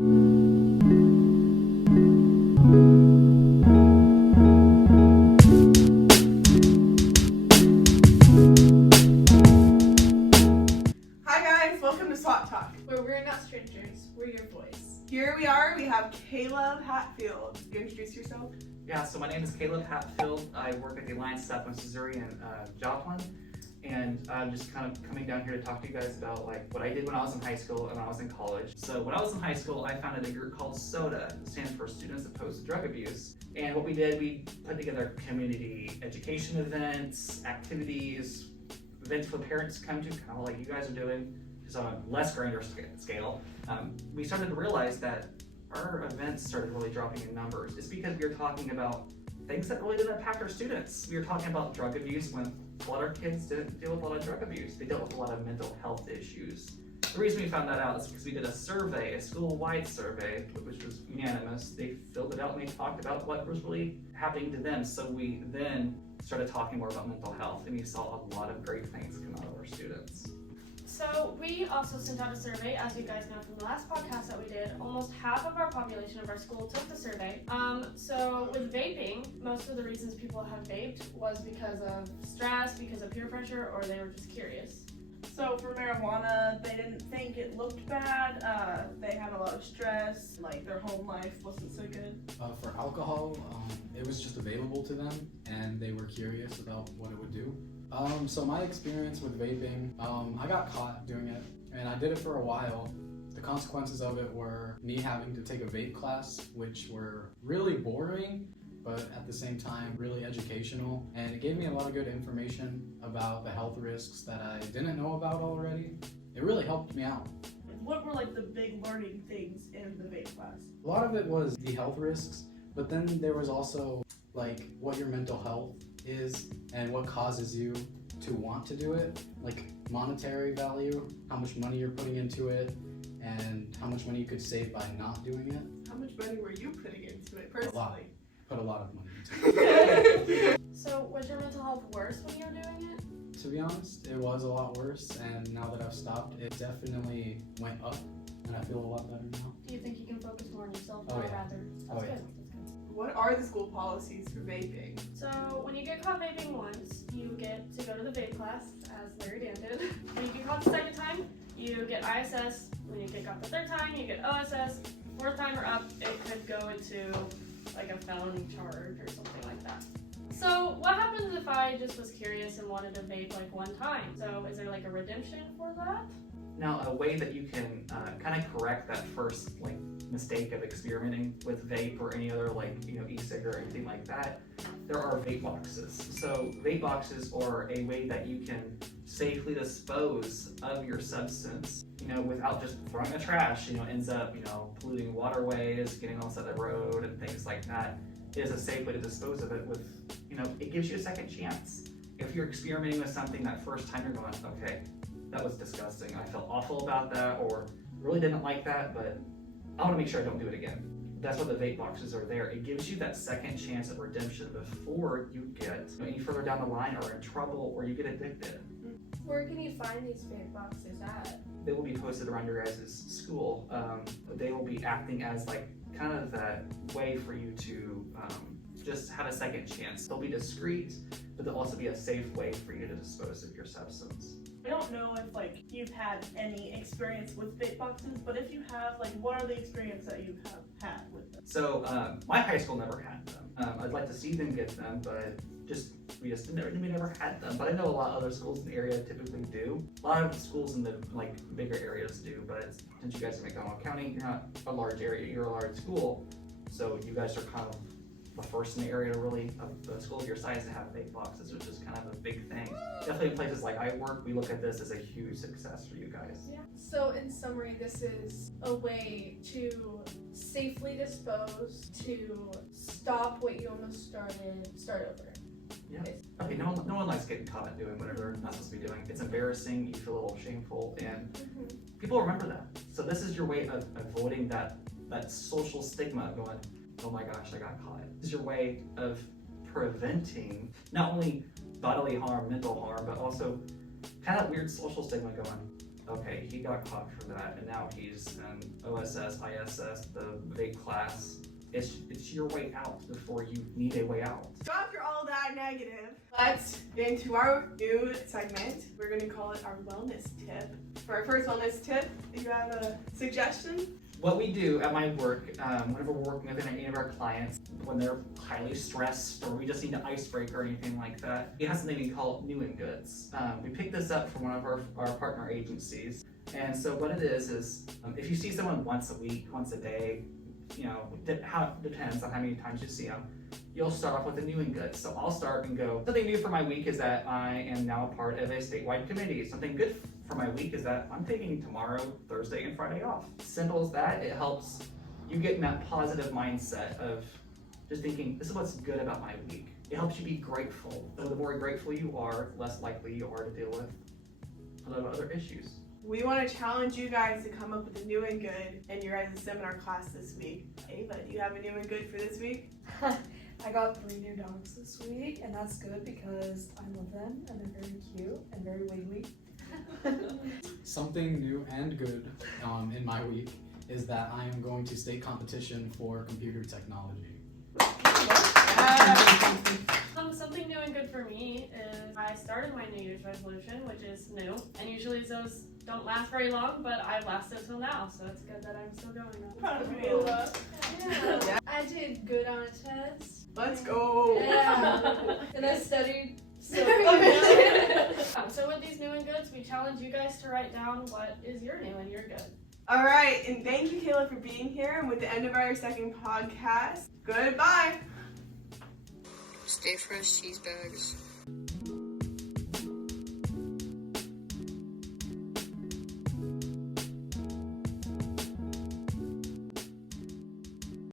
Hi guys, welcome to S.W.A.T Talk, where we're not strangers, we're your voice. Here we are, we have Kaale Hatfield. Can you introduce yourself? Yeah, so my name is Kaale Hatfield. I work at the Alliance Southwest Missouri in Joplin, and I'm just kind of coming down here to talk to you guys about like what I did when I was in high school and when I was in college. So when I was in high school, I founded a group called S.W.A.T. It stands for Students Opposed to Drug Abuse. And what we did, we put together community education events, activities, events for parents to come to, kind of like you guys are doing, just on a less grander scale. We started to realize that our events started really dropping in numbers. It's because we were talking about things that really didn't impact our students. We were talking about drug abuse when a lot of our kids didn't deal with a lot of drug abuse. They dealt with a lot of mental health issues. The reason we found that out is because we did a survey, a school-wide survey, which was unanimous. They filled it out and they talked about what was really happening to them. So we then started talking more about mental health, and we saw a lot of great things come out of our students. So we also sent out a survey, as you guys know from the last podcast that we did. Almost half of our population of our school took the survey. So with vaping, most of the reasons people have vaped was because of stress, because of peer pressure, or they were just curious. So for marijuana, they didn't think it looked bad, they had a lot of stress, like their home life wasn't so good. For alcohol, it was just available to them and they were curious about what it would do. So my experience with vaping, I got caught doing it and I did it for a while. The consequences of it were me having to take a vape class, which were really boring, but at the same time really educational, and it gave me a lot of good information about the health risks that I didn't know about already. It really helped me out. What were like the big learning things in the vape class? A lot of it was the health risks, but then there was also like what your mental health is and what causes you to want to do it, like monetary value, how much money you're putting into it, and how much money you could save by not doing it. How much money were you putting into it personally? A lot. Put a lot of money into it. So was your mental health worse when you were doing it? To be honest, it was a lot worse, and now that I've stopped, it definitely went up, and I feel a lot better now. Do you think you can focus more on yourself Oh, now yeah. rather? Oh, That's yeah. good. What are the school policies for vaping? So when you get caught vaping once, you get to go to the vape class, as Larry Dan did. When you get caught the second time, you get ISS. When you get caught the third time, you get OSS. Fourth time or up, it could go into like a felony charge or something like that. So what happens if I just was curious and wanted to vape like one time? So is there like a redemption for that? Now, a way that you can kind of correct that first like mistake of experimenting with vape or any other like e-cig or anything like that, there are vape boxes. So vape boxes are a way that you can safely dispose of your substance, without just throwing in the trash. Ends up polluting waterways, getting on the side of the road, and things like that. It is a safe way to dispose of it. With it gives you a second chance. If you're experimenting with something that first time, you're going, okay, that was disgusting. I felt awful about that, or really didn't like that, but I want to make sure I don't do it again. That's what the vape boxes are there. It gives you that second chance at redemption before you get any further down the line or in trouble or you get addicted. Where can you find these vape boxes at? They will be posted around your guys' school. They will be acting as like kind of that way for you to just have a second chance. They'll be discreet, but they'll also be a safe way for you to dispose of your substance. I don't know if like you've had any experience with vape boxes, but if you have, like what are the experience that you have had with them? So my high school never had them. I'd like to see them get them, but we never had them. But I know a lot of other schools in the area typically do. A lot of schools in the like bigger areas do, but since you guys are in McDonald County, you're not a large area, you're a large school, so you guys are kind of the first in the area to really, of the school of your size, to have vape boxes, which is kind of a big thing. Definitely in places like I work, we look at this as a huge success for you guys. Yeah. So in summary, this is a way to safely dispose, to stop what you almost started, start over. Yeah. Okay, no one likes getting caught doing whatever they're not supposed to be doing. It's embarrassing, you feel a little shameful, and people remember that. So this is your way of avoiding that social stigma of going, oh my gosh, I got caught. This is your way of preventing not only bodily harm, mental harm, but also kind of weird social stigma going, Okay, he got caught for that, and now he's in OSS, ISS, the vape class. It's your way out before you need a way out. So after all that negative, let's get into our new segment. We're gonna call it our wellness tip. For our first wellness tip, if you have a suggestion. What we do at my work, whenever we're working with any of our clients, when they're highly stressed or we just need an icebreaker or anything like that, we have something we call new and goods. We picked this up from one of our partner agencies. And so what it is if you see someone once a week, once a day, you know, it depends on how many times you see them, you'll start off with a new and good. So I'll start and go, something new for my week is that I am now a part of a statewide committee. Something good for my week is that I'm taking tomorrow, Thursday, and Friday off. Simple as that. It helps you get in that positive mindset of just thinking, this is what's good about my week. It helps you be grateful. So the more grateful you are, the less likely you are to deal with a lot of other issues. We want to challenge you guys to come up with a new and good in your guys' seminar class this week. Ava, do you have a new and good for this week? I got 3 new dogs this week, and that's good because I love them and they're very cute and very wiggly. Something new and good in my week is that I am going to state competition for computer technology. Something new and good for me is I started my New Year's resolution, which is new, and usually those don't last very long, but I've lasted till now, so it's good that I'm still going now. Proud of you, Ava. Yeah. I did good on a test. Let's go. Yeah. And I studied so So with these new and goods, we challenge you guys to write down what is your new and your good. All right, and thank you, Kaale, for being here. And with the end of our second podcast, goodbye. Stay fresh, cheese bags.